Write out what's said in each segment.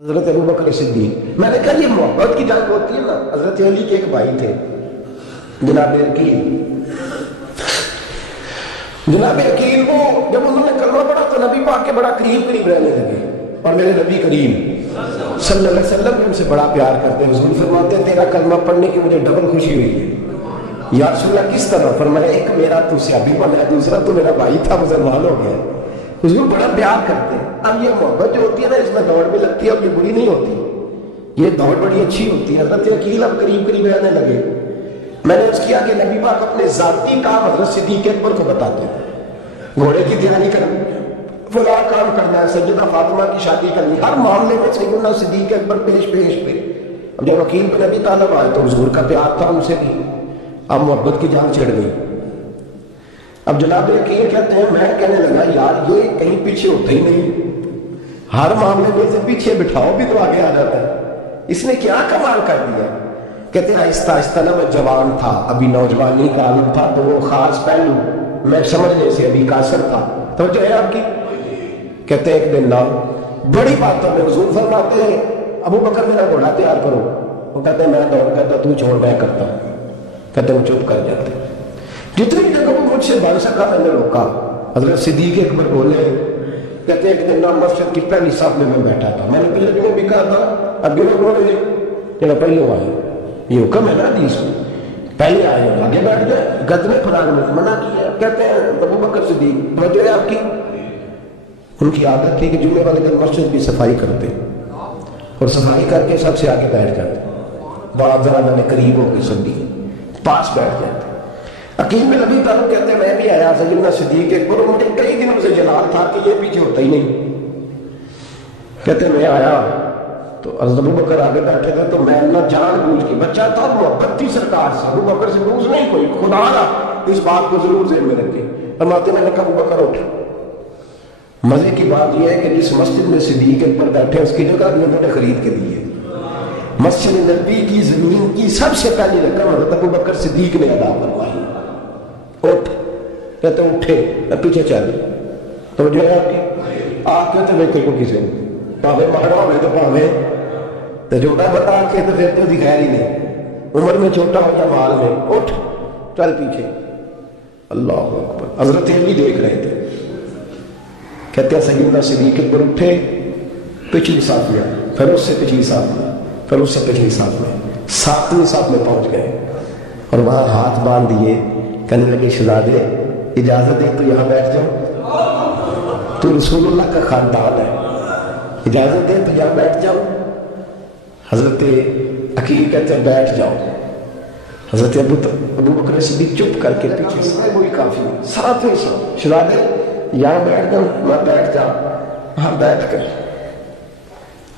حضرت ابو بکر صدیق. میں نے کہا یہ محبت کی جنگ ہوتی ہے نا. حضرت علی کے ایک بھائی تھے جناب عقیل. جناب عقیل وہ جب انہوں نے کلمہ پڑھا تو نبی پاک کے بڑا قریب رہنے لگے اور میرے نبی کریم صلی اللہ علیہ وسلم ان سے بڑا پیار کرتے ہیں. حضور فرماتے ہیں تیرا کلمہ پڑھنے کی مجھے ڈبل خوشی ہوئی ہے. یا رسول اللہ کس طرح؟ فرمایا ایک میرا تو صحابی بنا ہے, دوسرا تو میرا بھائی تھا مسلمان ہو گیا. حضور بڑا پیار کرتے ہیں. اب یہ محبت جو ہوتی ہے نا اس میں دوڑ بھی لگتی ہے, اب یہ بری نہیں ہوتی, یہ دوڑ بڑی اچھی ہوتی ہے. حضرت عقیل اب قریب رہنے لگے. میں نے اس کیا کہ نبی پاک اپنے ذاتی کام حضرت صدیق اکبر کو بتاتے ہیں. گھوڑے کی تیاری کرنا, فلاں کام کرنا ہے, سیدہ فاطمہ کی شادی کرنی, ہر معاملے میں سیدنا صدیق اکبر پیش پہ. اب جب عقیل پہ نبی طالب آئے تو حضور کا پیار تھا ان سے بھی. اب محبت کی جان چڑھ گئی. اب جناب عقیل کہتے ہیں میں کہنے لگا یار یہ کہیں پیچھے ہوتا ہی نہیں, ہر معاملے میں سے پیچھے بٹھاؤ بھی تو آگے آ جاتا ہے, اس نے کیا کمال کر دیا. کہتے ہیں آہستہ آہستہ نا میں جوان تھا, ابھی نوجوانی کا عالم تھا, تو وہ خاص پہلو میں سمجھنے سے ابھی قاصر تھا. توجہ ہے آپ کی. کہتے ہیں ایک دن نا بڑی باتوں میں حضور فرماتے ہیں ابو بکر میرا گھوڑا تیار کرو. وہ کہتے ہیں میں دوڑ کرتا, تو چھوڑ میں کرتا ہوں. کہتے ہیں وہ چپ کر جاتے. جتنی جگہ وہ مجھ سے بن سکا میں نے روکا. حضرت صدیق اکبر بولے, کہتے ہیں ایک دن نا مسجد کی پہلی صف میں بیٹھا تھا. میں نے پہلے جو بھی کہا تھا اب لوگ بولے جب پہلے آئے یہ حکم ہے نا حدیث میں, پہلے آئے آگے بیٹھ گئے. گد میں پھرانے میں منع کیا. کہتے ہیں ابو بکر صدیق توجہ ہے آپ کی, ان کی عادت تھی کہ جمعے والے دن مسجد کی صفائی کرتے اور صفائی کر کے سب سے آگے بیٹھ جاتے. بعد ذرا میں نے قریب ہو کے صدیق پاس بیٹھ جاتے. عقیل میں نبی تعالیٰ کہتے ہیں میں بھی آیا سیدنا صدیق اکبر, اور مجھے کئی دنوں سے جلال تھا کہ یہ پیچھے ہوتا ہی نہیں. کہتے ہیں میں آیا تو حضرت ابو بکر آگے بیٹھے تھے, تو میں نہ جان بوجھ کے, بچہ تھا محبت تھی سرکار سے, ابو بکر سے بوجھ نہیں کوئی, خدا رہا اس بات کو ضرور ذہن میں رکھے. فرماتے میں نے کہا ابو بکر اٹھ. مزے کی بات یہ ہے کہ جس مسجد میں صدیق اکبر بیٹھے اس کی جگہ بھی انہوں نے خرید کے دی ہے. مسجد نبی کی زمین کی سب سے پہلی رقم حضرت ابو بکر صدیق نے ادا کروائی. اٹھ. کہتے ہیں اٹھے, پیچھے چل. تو جو ہے آپ کہتے ہیں بیٹے کو کسی پاوے مہڑا ہوئے تو پاوے تو جھوٹا بتا کے تو پھر تو دکھایا ہی نہیں, عمر میں چھوٹا ہو یا مال میں. اٹھ چل پیچھے. اللہ اکبر. حضرت علی دیکھ رہے تھے. کہتے ہیں سیدنا صدیق اکبر اٹھے, پچھلی صف میں, پھر اس سے پچھلی صف میں, پھر اس سے پچھلی صف میں, 7ویں صف میں پہنچ گئے اور وہاں ہاتھ باندھ دیے. کہنے لگے شہزادے اجازت ہے تو یہاں بیٹھ جاؤ, تو رسول اللہ کا خاندان ہے, اجازت ہے تو یہاں بیٹھ جاؤ. حضرت عقیل کہتے ہیں بیٹھ جاؤ. حضرت ابو بکر صدیق چپ کر کے پیچھے سے وہی کافی 7ویں صف, شہزادے یہاں بیٹھ جاؤ. میں بیٹھ جاؤ. وہاں بیٹھ کر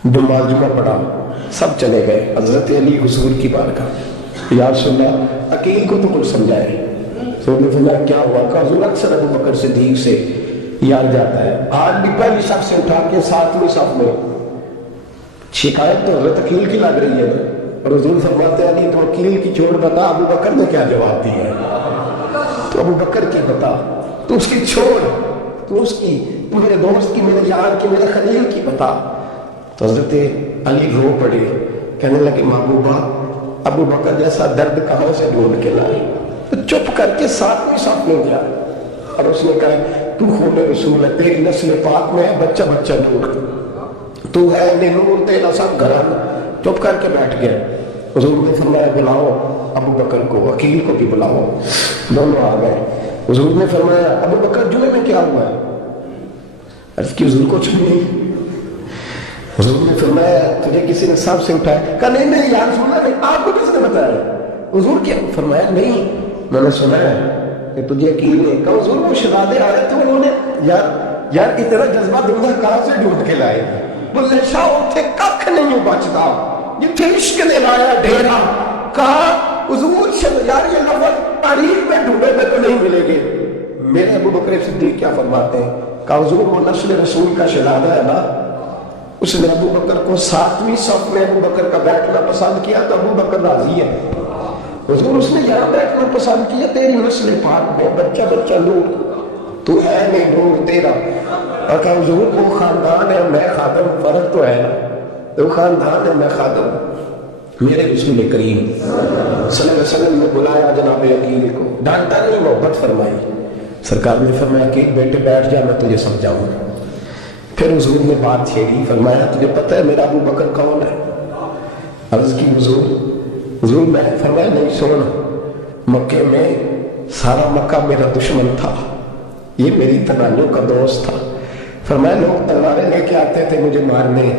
جمعہ پڑھا, سب چلے گئے. حضرت علی حضور کی بارگاہ, یا رسول اللہ عقیل کو تو کچھ سمجھائے. تو نے فرمایا کیا ہوا؟ کہ حضور اکثر ابو بکر صدیق سے یاد جاتا ہے, آج بھی پہلی صف سے اٹھا کے 7ویں صف میں. شکایت تو حضرت عقیل کی لگ رہی ہے نا, اور حضور فرماتے ہیں علی تو عقیل کی چھوڑ بتا ابو بکر نے کیا جواب دیا ہے. تو ابو بکر کی بتا, تو اس کی چھوڑ, تو اس کی, میرے دوست کی, میرے یار کی, میرے خلیل کی بتا. تو حضرت علی رو پڑے, کہنے لگے محبوبہ ابو بکر جیسا درد کہاں سے ڈھونڈ کے لائے. تو چپ کر کے 7ویں صف میں گیا اور اس نے کہا تو خون رسول ہے, تیری نسل پاک میں ہے بچہ بچہ نور, تو ہے نور تیرا سب گھرانا. چپ کر کے بیٹھ گیا. حضور نے فرمایا بلاؤ ابو بکر کو, عقیل کو بھی بلاؤ. دونوں آ گئے. حضور نے فرمایا ابو بکر جمعے میں کیا ہوا ہے؟ عرض کی حضور کچھ نہیں. حضور نے فرمایا تجھے کسی نے سب سے اٹھایا؟ کہا نہیں نہیں یا رسول اللہ نہیں, آپ کو کس نے بتایا؟ حضور کیا؟ فرمایا نہیں میں نے سنا ہے کہ تجھے عقیل نے. کہا حضور وہ شہزادے آئے تو انہوں نے یار اتنا جذبہ دنیا کہاں سے ڈھونڈ کے لائے؟ بولے شاہ اتھے ککھ نہیں بچتا جتھے عشق نے لایا ڈھیرا. کہا حضور یار یہ لفظ تاریخ میں ڈھونڈے میں تو نہیں ملے گے. میرے ابو بکر صدیق کیا فرماتے ہیں؟ کہا حضور وہ نسل رسول کا شہزادہ ہے نا, اس نے ابو بکر کو 7ویں صف میں ابو بکر کا بیٹھنا پسند کیا تو ابو بکر راضی ہے. حضور اس نے یہاں بیٹھنا پسند کیا, تیری نسل پاک میں بچہ بچہ نور, تو ہے نہیں نور تیرا. اور کہا حضور وہ خاندان ہے میں خاتم, فرق تو ہے نا. وہ خاندان ہے، میں خادم ہوں۔ میرے رسول کریم صلی اللہ علیہ وسلم نے بلایا جناب عقیل کو، ڈانٹا نہیں، محبت فرمائی۔ سرکار نے فرمایا کہ بیٹے بیٹھ جا، میں تجھے سمجھاؤں۔ پھر حضور نے بات چھیڑی، فرمایا تجھے پتہ ہے میرا ابو بکر کون ہے؟ عرض کی حضور میں فرمایا نہیں سن، مکے میں سارا مکہ میرا دشمن تھا، یہ میری تنانیوں کا دوست تھا۔ فرمایا لوگ تلواریں لے کے آتے تھے مجھے مارنے،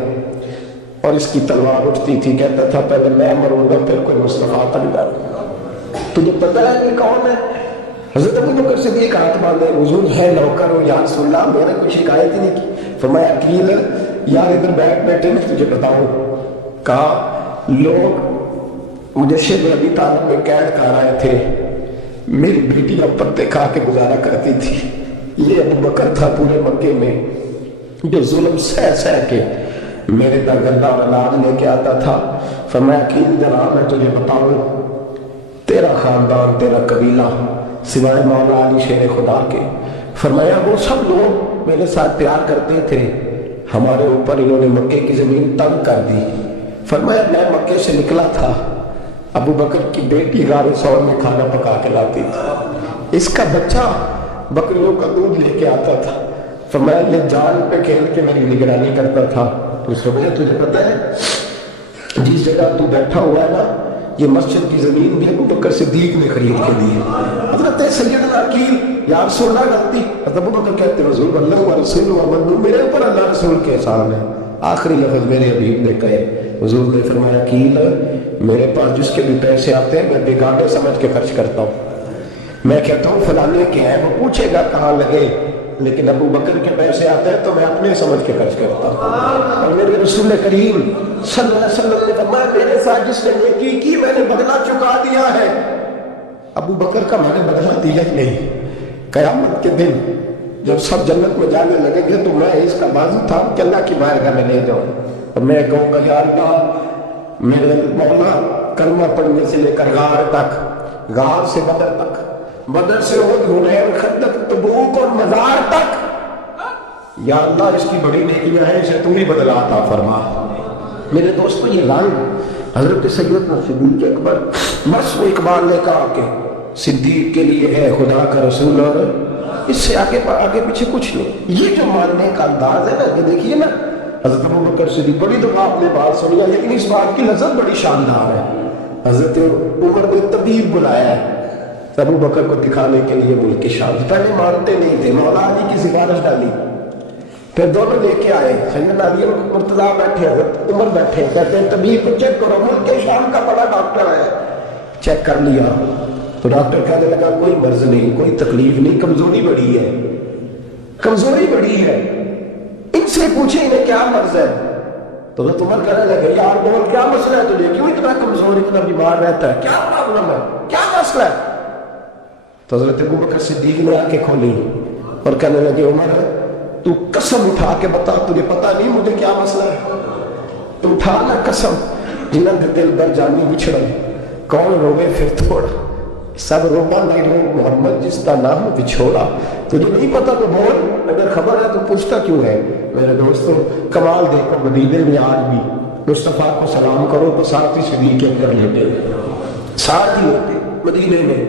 اور اس کی تلوار اٹھتی تھی، کہتا تھا پہلے میں مروں گا پھر کوئی مصطفیٰ تک ڈالوں۔ تجھے پتہ ہے یہ کون ہے؟ حضرت ابو بکر صدیق ہاتھ باندھے، حضور ہے نوکر ہو یا رسول اللہ، میں نے کوئی شکایت ہی نہیں کی۔ فرمایا عقیل یار ادھر بیٹھ، بیٹھے میں تجھے بتاؤں۔ کہا لوگ مجھے شبہ ابی طالب میں قید کر آئے تھے، میری بیٹیاں پتے کھا کے گزارا کرتی تھی، یہ ابو بکر تھا پورے مکے میں جو ظلم سہ سہ کے میرے در گلہ اور اناج لے کے آتا تھا۔ فرمایا عقیل جناب میں تجھے بتاؤں، تیرا خاندان تیرا قبیلہ سوائے مولا علی شیر خدا کے، فرمایا وہ سب لوگ میرے ساتھ پیار کرتے تھے، ہمارے اوپر انہوں نے مکے کی زمین تنگ کر دی۔ فرمایا میں مکے سے نکلا تھا، ابو بکر کی بیٹی غار ثور میں کھانا پکا کے لاتی تھی، اس کا بچہ بکریوں کا دودھ لے کے آتا تھا۔ فرمایا یہ جال پہ کھیل کے میری نگرانی کرتا تھا۔ تو فرمایا تجھے پتہ ہے جس جگہ تو بیٹھا ہوا ہے نا، یہ مسجد کی زمین بھی ابو بکر صدیق نے خرید کے دی۔ حضرت سیدنا عقیل یا رسول اللہ غلطی، حضرت ابو بکر کہتے ہیں رسول اللہ و رسول و من، میرے اوپر اللہ رسول کے احسان ہے۔ آخری لفظ میرے حبیب نے کہے، حضور نے فرمایا عقیل میرے پاس جس کے بھی پیسے آتے ہیں میں بیگانے سمجھ کے خرچ کرتا ہوں، میں کہتا ہوں فلانے کے ہیں، وہ پوچھے گا کہاں لگے، لیکن ابو بکر کے پیسے آتے ہیں تو میں اپنے سمجھ کے خرچ کرتا ہوں۔ اور میرے رسول کریم صلی اللہ علیہ وسلم نے فرمایا میرے ساتھ جس نے نیکی کی میں نے بدلہ چکا دیا ہے۔ ابو بکر کا میں نے بدلہ دیا ہی نہیں۔ قیامت کے دن جب سب جنت میں جانے لگیں گے تو میں اس کا بازو تھام کے اللہ کی بارگاہ میں لے جاؤں اور میں کہوں گا یا اللہ میرے مولا کلمہ پڑھنے سے لے کر غار تک، غار سے بدر تک، بدر سے احد، حنین، خندق، تبوک اور مزار تک، یا اللہ اس کی بڑی نیکیاں ہیں، اسے تم ہی بدلا عطا فرما۔ میرے دوستو یہ رنگ حضرت سیدنا صدیق اکبر مرسو اقبال نے کہا کہ صدیق کے لیے ہے خدا کا رسول، اور اس سے آگے پیچھے کچھ نہیں۔ یہ جو ماننے کا انداز ہے نا، یہ دیکھیے نا حضرت ابو بکر صدیق، بڑی دفعہ آپ نے بات سنی ہے لیکن اس بات کی لذت بڑی شاندار ہے۔ حضرت عمر نے طبیب بلایا ہے ابو بکر کو دکھانے کے لیے ملک شام، پہلے مانتے نہیں تھے، مولا علی کی سفارش ڈالی، پھر دونوں لے کے آئے، سیدنا علی مرتضیٰ بیٹھے، حضرت عمر بیٹھے، کہتے ہیں طبیب کو چیک کرو، ملک شام کا بڑا ڈاکٹر ہے۔ چیک کر لیا تو ڈاکٹر کہنے لگا کوئی مرض نہیں، کوئی تکلیف نہیں، کمزوری بڑی ہے، کمزوری بڑی ہے، ان سے پوچھیں انہیں کیا مرض ہے۔ تو حضرت عمر کہنے لگے یار بول کیا مسئلہ ہے تجھے، کیوں اتنا کمزور اتنا بیمار رہتا ہے، کیا پرابلم ہے، کیا مسئلہ ہے؟ تو حضرت ابو بکر صدیق نے آنکھیں کھولی اور کہنے لگے عمر تو قسم اٹھا کے بتا، تجھے پتا نہیں مجھے کیا مسئلہ ہے، تو اٹھا نا قسم، جنہاں دے دل بر جانی بچھڑا، کون روے پھر تھوڑا، سب روما نہیں رو محمد جس کا نام بچھوڑا۔ تجھے نہیں پتا تو بول، اگر خبر ہے تو پوچھتا کیوں ہے؟ میرے دوستو کمال دیکھو، مدینے میں آج بھی مصطفیٰ کو سلام کرو تو ساتھ ہی صدیق اکبر لیتے، ساتھ ہی لیتے مدینے میں۔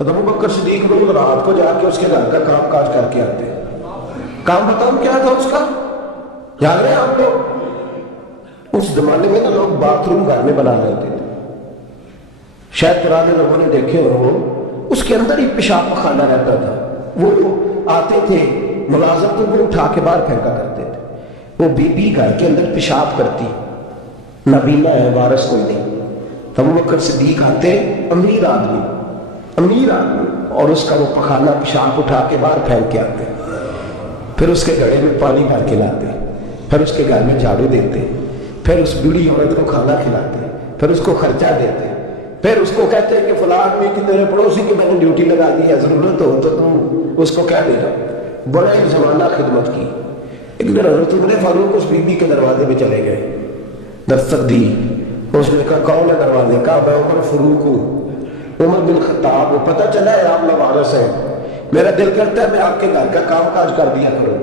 ابو بکر صدیق روز رات کو جا کے اس کے گھر کا کام کاج کر کے آتے۔ کام بتاؤں کیا تھا اس کا؟ یاد رہے آپ لوگ اس زمانے میں تو لوگ باتھ روم گھر میں بنا لیتے تھے، شاید پرانے لوگوں نے دیکھے ہو، اس کے اندر ہی پیشاب پخانہ رہتا تھا، وہ آتے تھے ملازم کو وہ اٹھا کے باہر پھینکا کرتے تھے، وہ بی بی گھر کے اندر پیشاب کرتی، نابینا ہے، وارث کوئی نہیں، ابو بکر صدیق آتے، امیر آدمی اور اس کا وہ پخانہ پیشاب اٹھا کے باہر پھینک کے آتے، پھر اس کے گھڑے میں پانی بھر کے لاتے، پھر اس کے گھر میں جھاڑو دیتے، پھر اس بوڑھی عورت کو کھانا کھلاتے، پھر اس کو خرچہ دیتے، پھر اس کو کہتے ہیں کہ فلاں آدمی کی تیرے پڑوسی کی میں نے ڈیوٹی لگا دی ہے، ضرورت ہو تو تم اس کو کہہ دینا۔ بڑا ہی زمانہ خدمت کی۔ ایک دن حضرت عمر فاروق اس بی بی کے دروازے پہ چلے گئے، دستک دی، اس نے کہا کون ہے دروازے؟ کہا میں عمر فاروق ہوں، عمر بن خطاب، وہ پتہ چلا ہے آپ لوارث ہیں، میرا دل کرتا ہے میں آپ کے گھر کا کام کاج کر دیا کروں۔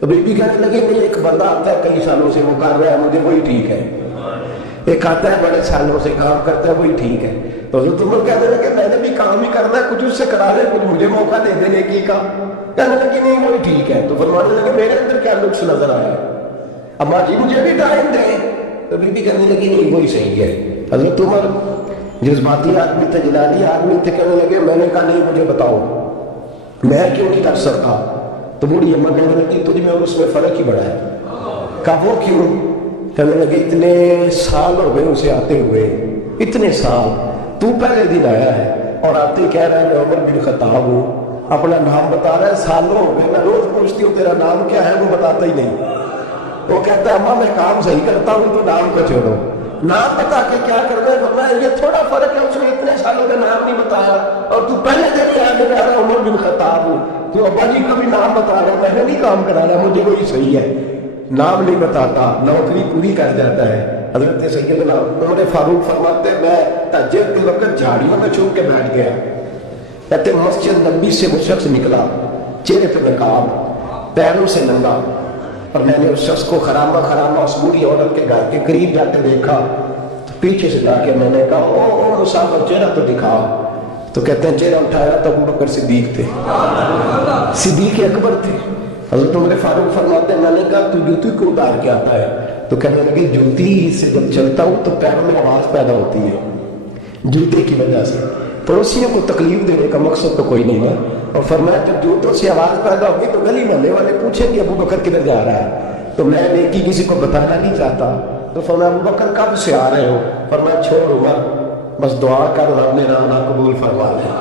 تو بیٹی کہنے لگی نہیں، ایک بندہ آتا ہے کئی سالوں سے وہ کر رہا ہے مجھے وہی ٹھیک ہے، ایک آتا ہے بڑے سالوں سے کام کرتا ہے وہی ٹھیک ہے۔ تو حضرت عمر کہتے ہیں کہ میں نے بھی کام ہی کرنا ہے، کچھ اس سے کرا لے، کچھ مجھے موقع دے دے نیکی کا۔ کہنے لگی نہیں وہی ٹھیک ہے۔ تو فرمانے لگے میرے اندر کیا نقص نظر آیا، اماں جی مجھے بھی ٹائم دیں۔ تو بیٹی کہنے لگی نہیں وہی صحیح ہے۔ حضرت عمر جذباتی آدمی تھے، جلالی آدمی تھے، کہنے لگے میں نے کہا نہیں مجھے بتاؤ میں کیوں نہیں کر سکتا۔ تو بوڑھی اماں کہنے لگی تجھ میں اور اس میں فرق ہی بڑا ہے۔ کہا وہ کیوں؟ کہنے لگے اتنے سال ہو گئے اسے آتے ہوئے، اتنے سال، تو پہلے دن آیا ہے اور آتے کہہ رہا ہے میں عمر بن خطاب ہوں، اپنا نام بتا رہا ہے، سالوں ہو گئے میں روز پوچھتی ہوں تیرا نام کیا ہے، وہ بتاتا ہی نہیں۔ وہ کہتا ہے اماں میں کام صحیح کرتا ہوں تو نام کو چھوڑو، نام بتا کے کیا کرنا ہے؟ فرمایا یہ تھوڑا فرق ہے، اس نے اتنے سالوں کا نام نہیں بتایا اور تو پہلے دن میں آنے کہہ رہا عمر بن خطاب ہوں، تو ابا جی کا بھی نام بتا رہا، میں نے نہیں کام کرا رہا، مجھے وہی صحیح ہے۔ نام نہیں بتاتا، نوکری پوری کر جاتا ہے۔ حضرت سیدنا عمر فاروق فرماتے ہیں میں تہجد کے وقت جھاڑیوں میں چھپ کے بیٹھ گیا، کہتے مسجد نبی سے وہ شخص نکلا، چہرے پہ نقاب، پیروں سے ننگا، اور میں نے اس شخص کو خرامہ خرامہ اس بوڑھی عورت کے گھر کے قریب جاتے دیکھا، تو پیچھے سے جا کے میں نے کہا او مسافر چہرہ تو دکھا۔ تو کہتے ہیں چہرہ اٹھایا تو ابو بکر صدیق تھے، صدیق اکبر تھے۔ حضرت عمر فاروق فرماتے ہیں میں نے کہا تو جوتی کو اتار کے آتا ہے؟ تو کہنے لگے جوتی سے جب چلتا ہوں تو پیروں میں آواز پیدا ہوتی ہے جوتے کی وجہ سے، پڑوسیوں کو تکلیف دینے کا مقصد تو کوئی نہیں ہے۔ اور فرمایا جب جوتوں سے آواز پیدا ہوگی تو گلی محلے والے پوچھیں کہ ابو بکر کدھر جا رہا ہے، تو میں نیکی کسی کو بتانا نہیں چاہتا۔ تو فرمایا ابو بکر کب سے آ رہے ہو؟ فرمایا چھوڑ عمر، بس دعا کر رب نے رانا قبول فرما لے۔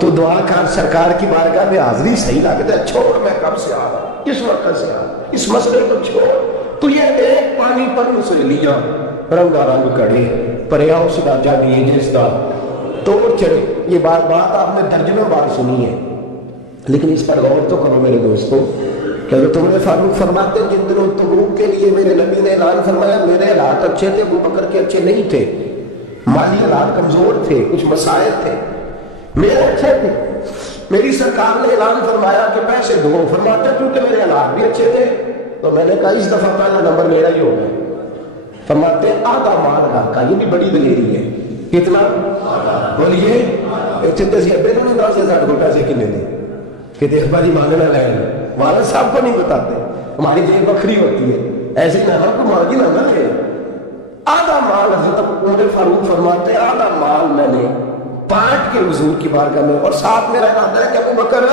تو دعا کر سرکار کی بارگاہ میں حاضری صحیح لگتا ہے، چھوڑ میں کب سے آ رہا ہوں، اس وقت سے آ رہا ہوں، اس مسئلے کو چھوڑ، تو یہ ایک پانی پر سے لیا رنگا رنگ کڑے پریا اس کا جاگیے جس کا توڑ چڑھے۔ یہ بات آپ نے درجنوں بار سنی ہے، لیکن اس پر غور تو کرو میرے دوستو کہ حضرت عمر فاروق فرماتے ہیں جن دنوں تبوک کے لیے میرے نبی نے اعلان فرمایا میرے حالات اچھے تھے، ابو بکر کے اچھے نہیں تھے، مالی حالات کمزور تھے، کچھ مسائل تھے، میرے اچھے تھے۔ میری سرکار نے اعلان فرمایا کہ پیسے دو، فرماتے کیونکہ میرے حالات بھی اچھے تھے، تو میں نے کہا اس دفعہ پہلا نمبر میرا ہی ہوگا۔ فرماتے ہیں آدھا مال گھر کا، یہ بھی بڑی دلیری ہے۔ کتنا؟ بولیے چلتے سی ابے نے 10,000 کو پیسے کنے دے کہ دیکھ جی مانگنا لے والد صاحب کو نہیں بتاتے، ہماری جیب بکھری ہوتی ہے، ایسے نہ ہم کو مانگی نہ لے۔ آدھا مال حضرت عمر فاروق فرماتے ہیں آدھا مال میں نے بانٹ کے حضور کی بارگاہ میں، اور ساتھ میرا ارادہ ہے کہ ابو بکر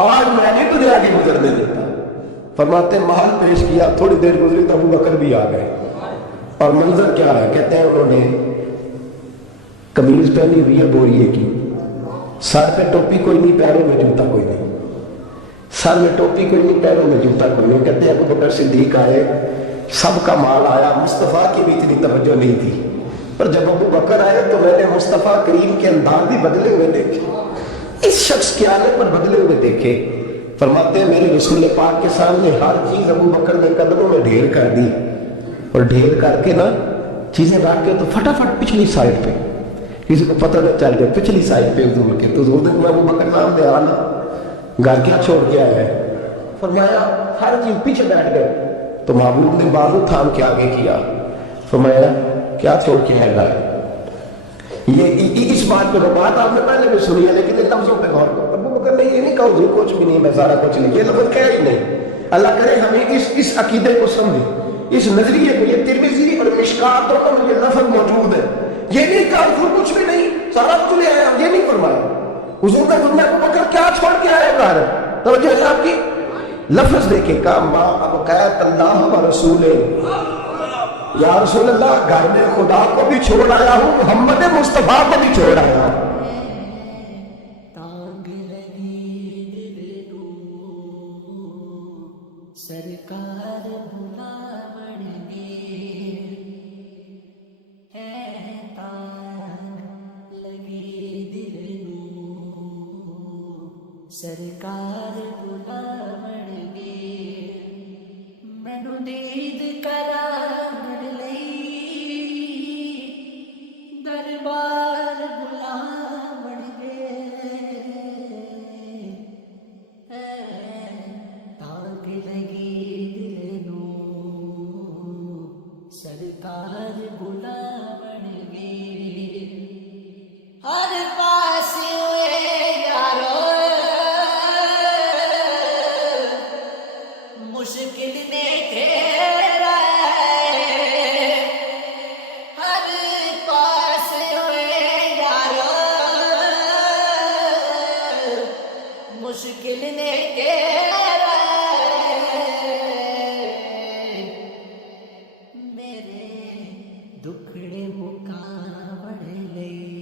آج میں نے تجھے آگے گزرنے دیتا۔ فرماتے ہیں مال پیش کیا، تھوڑی دیر گزری تو ابو بکر بھی آ گئے، اور منظر کیا ہے؟ کہتے ہیں انہوں نے قمیض پہنی ہوئی ہے بوریے کی، سر پہ ٹوپی کوئی نہیں، پیروں میں جوتا کوئی نہیں، سر میں ٹوپی کوئی نہیں، پیروں میں جوتا کوئی نہیں۔ کہتے ہیں ابو بکر صدیق آئے، سب کا مال آیا، مصطفیٰ کی بھی اتنی توجہ نہیں تھی، پر جب ابو بکر آئے تو میں نے مصطفیٰ کریم کے انداز بھی بدلے ہوئے دیکھے، اس شخص کے آنے پر بدلے ہوئے دیکھے۔ فرماتے ہیں میرے رسول پاک کے سامنے ہر چیز ابو بکر نے قدموں میں ڈھیر کر دی، اور ڈھیر کر کے نا چیزیں رکھ کے تو فٹافٹ پچھلی سائڈ پہ، کسی کو پتہ نہ چل جائے، پچھلی سائڈ پہ حضور کے، تو حضور نے ابو بکر نام دے آنا گھر کیا چھوڑ کے آیا ہے؟ فرمایا ہر چیز پیچھے بیٹھ گئے، تو محبوب نے بازو تھام کے آگے کیا، فرمایا کیا چھوڑ کے آئے گا؟ یہ اس بات کو بات آپ نے پہلے بھی سنی ہے، لیکن ان لفظوں پہ غور کرو۔ ابو بکر نے یہ نہیں کہا حضور کچھ بھی نہیں، میں سارا کچھ نہیں، یہ لفظ کہا ہی نہیں۔ اللہ کرے ہمیں اس عقیدے کو سمجھے، اس نظریے کو۔ یہ ترمذی اور مشکات میں یہ لفظ موجود ہے، یہ نہیں کہا حضور کچھ بھی نہیں سارا کچھ لے آیا، یہ نہیں فرمایا۔ حضور نے فرمایا ابو بکر کیا چھوڑ کے آئے گھر؟ توجہ ہے آپ کی؟ لفظ دیکھیں، کہا ما ابقیت اللہ و رسول، یا رسول اللہ گھر میں خدا کو بھی چھوڑ آیا ہوں، محمد مصطفیٰ کو بھی چھوڑ آیا ہوں۔ سرکار بلاوڑ گے ہے تانگ لگی دل نو، سرکار بلاوڑ گے مینوں دید کراوڑ لئی، دربار بلاوڑ گے تانگ لگی ਸਰਕਾਰ ਬੁਲਾਵਣਗੇ ਹਰ ਪਾਸੇ ਯਾਰੋ ਮੁਸ਼ਕਿਲ ਨੇ ਘੇਰਾ ਹਰ ਪਾਸੇ ਯਾਰੋ ਮੁਸ਼ਕਿਲ ਨੇ ਘੇਰਾ ਮੇਰੇ ਦੁੱਖੜੇ ਮੁਕਾਵਣ ਲਈ